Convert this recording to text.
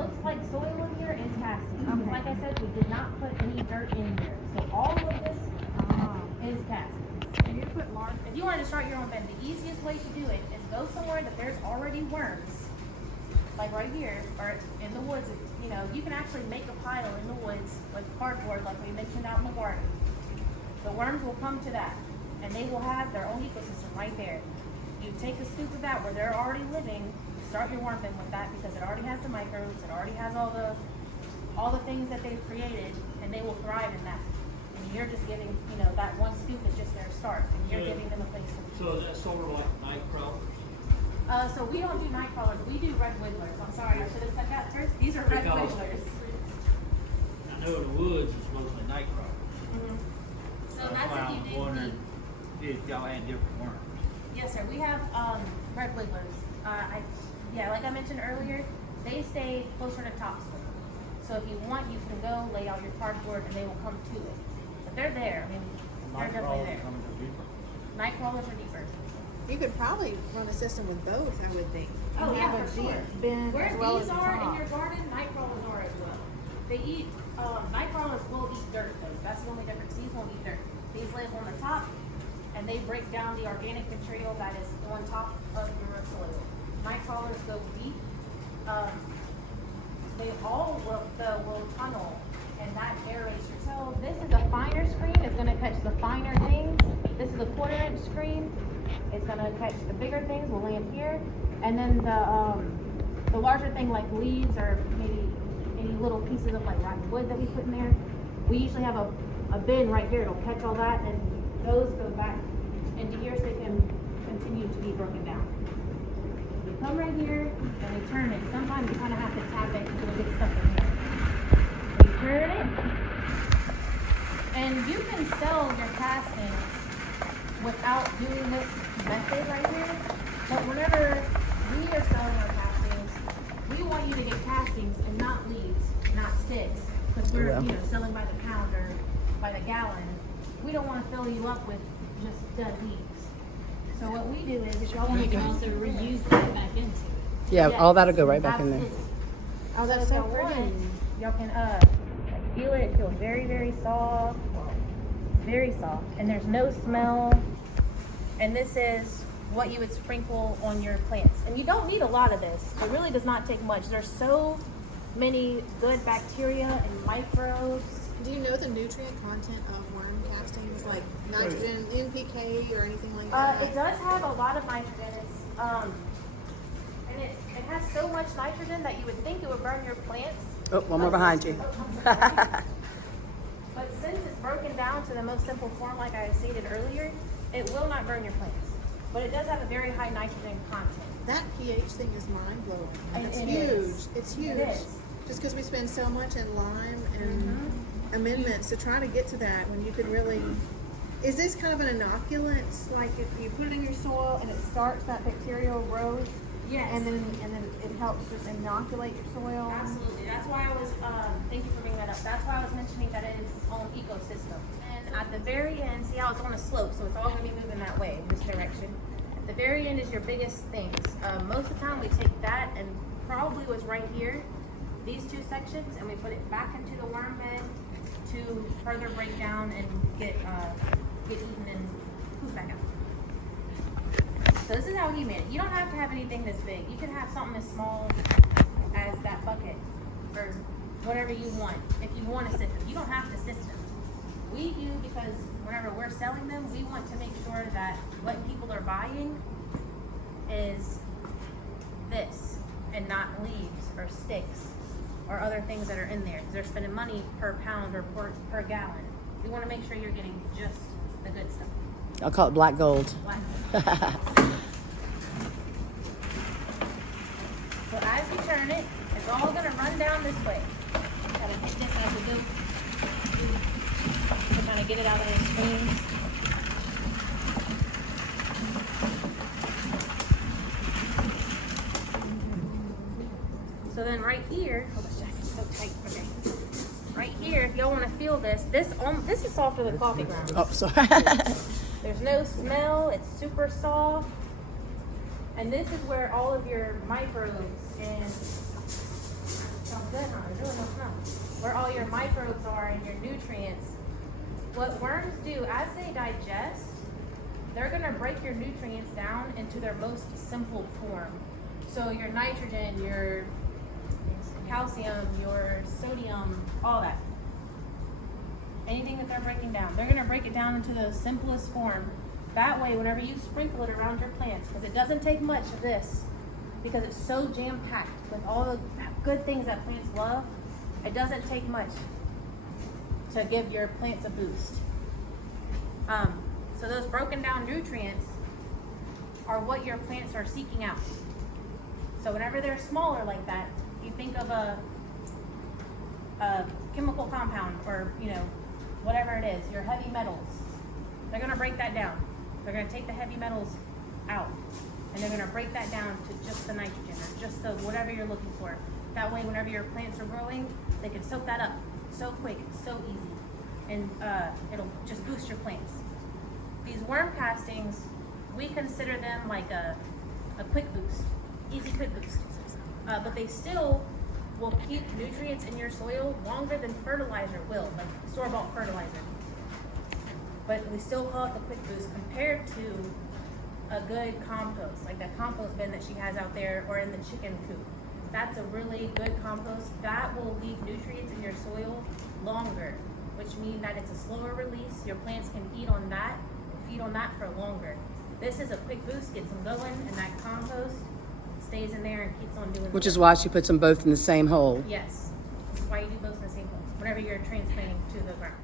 looks like soil in here is castings. Okay. Like I said, we did not put any dirt in here. So all of this is castings. And you put large. If you wanted to start your own bed, the easiest way to do it is go somewhere that there's already worms. Like right here, or in the woods, you know, you can actually make a pile in the woods with cardboard like we mentioned out in the garden. The worms will come to that, and they will have their own ecosystem right there. You take a scoop of that where they're already living, start your worm bin with that because it already has the microbes, it already has all the things that they've created, and they will thrive in that. And you're just giving, you know, that one scoop is just their start, and you're giving them a place to be. So is that sort of like Nightcrawlers? So we don't do Nightcrawlers, we do red wigglers. I'm sorry, I should have said that first. These are red Because wigglers. I know in the woods it's mostly Nightcrawlers. So that's why if I you was do wondering if y'all had different worms. Yes, sir. We have red wigglers. Like I mentioned earlier, they stay closer to topsoil. So if you want, you can go lay out your cardboard and they will come to it. But they're there. I mean, they're definitely there. Nightcrawlers are deeper. You could probably run a system with both, I would think. Oh, You yeah, have a for deep sure. bin Where as well these as the are top. in your garden, Nightcrawlers are as well. They eat, Nightcrawlers will eat dirt though. That's the only difference. These won't eat dirt. These live on the top and they break down the organic material that is on top of your soil. Nightcrawlers go deep. They all will tunnel and that aerates your soil. This is a finer screen. It's going to catch the finer things. This is a 1/4 inch screen. It's going to catch the bigger things. We'll land here. And then the larger thing like leaves or maybe any little pieces of like rotten wood that we put in there. We usually have a bin right here. It'll catch all that and those go back into here so they can continue to be broken down. We come right here and we turn it. Sometimes you kind of have to tap it until it gets stuck in here. We turn it and you can sell your castings without doing this method right here. But whenever we are selling our castings, we want you to get castings and not leaves, not sticks. Because we're selling by the pound or by the gallon. We don't want to fill you up with just dead leaves. So what we do is, if y'all want to also reuse that back into it. Yeah, all that'll go right back in there. Oh, that's so pretty. Y'all can feel it. It feels very, very soft. Very soft. And there's no smell. And this is what you would sprinkle on your plants. And you don't need a lot of this. It really does not take much. There's so many good bacteria and microbes. Do you know the nutrient content of worm castings, like nitrogen, NPK, or anything like that? It does have a lot of nitrogen. It's, and it has so much nitrogen that you would think it would burn your plants. Oh, one more behind you. But since it's broken down to the most simple form, like I stated earlier, it will not burn your plants. But it does have a very high nitrogen content. That pH thing is mind blowing. It's It huge. is. It's huge. It is. Just because we spend so much in lime and amendments to try to get to that, when you could really. Is this kind of an inoculant? Like if you put it in your soil and it starts that bacterial growth, Yes. and then it helps just inoculate your soil. Absolutely. That's why I was, thank you for bringing that up. That's why I was mentioning that it is its own ecosystem. And at the very end, see how it's on a slope, so it's all going to be moving that way, in this direction. At the very end is your biggest things. Most of the time we take that and probably was right here, these two sections, and we put it back into the worm bed to further break down and get eaten and poop back out. So this is how he made it. You don't have to have anything this big. You can have something as small as that bucket or whatever you want. If you want a system, you don't have to system. We do because whenever we're selling them, we want to make sure that what people are buying is this and not leaves or sticks or other things that are in there because they're spending money per pound or per gallon. We want to make sure you're getting just the good stuff. I'll call it black gold. So as you turn it, it's all going to run down this way. Gotta hit this as we go. To kind of get it out of the screen. So then right here, oh, the jacket's so tight. Okay. Right here, if y'all want to feel this, this is softer than coffee grounds. Oh, sorry. There's no smell, it's super soft. And this is where all of your microbes and good, huh? There's really no smell. Where all your microbes are and your nutrients. What worms do, as they digest, they're gonna break your nutrients down into their most simple form. So your nitrogen, your calcium, your sodium, all that. Anything that they're breaking down, they're gonna break it down into the simplest form. That way, whenever you sprinkle it around your plants, because it doesn't take much of this, because it's so jam-packed with all the good things that plants love, it doesn't take much to give your plants a boost. So those broken down nutrients are what your plants are seeking out. So whenever they're smaller like that, you think of a chemical compound, or whatever it is, your heavy metals. They're gonna break that down. They're gonna take the heavy metals out, and they're gonna break that down to just the nitrogen, or just the whatever you're looking for. That way, whenever your plants are growing, they can soak that up so quick, it's so easy, and it'll just boost your plants. These worm castings, we consider them like a quick boost, easy quick boost, but they still will keep nutrients in your soil longer than fertilizer will, like store-bought fertilizer. But we still call it the quick boost compared to a good compost, like that compost bin that she has out there, or in the chicken coop. That's a really good compost. That will leave nutrients in your soil longer, which means that it's a slower release. Your plants can feed on that for longer. This is a quick boost, gets them going, and that compost stays in there and keeps on doing. Which is why she puts them both in the same hole. Yes, this is why you do both in the same hole whenever you're transplanting to the ground.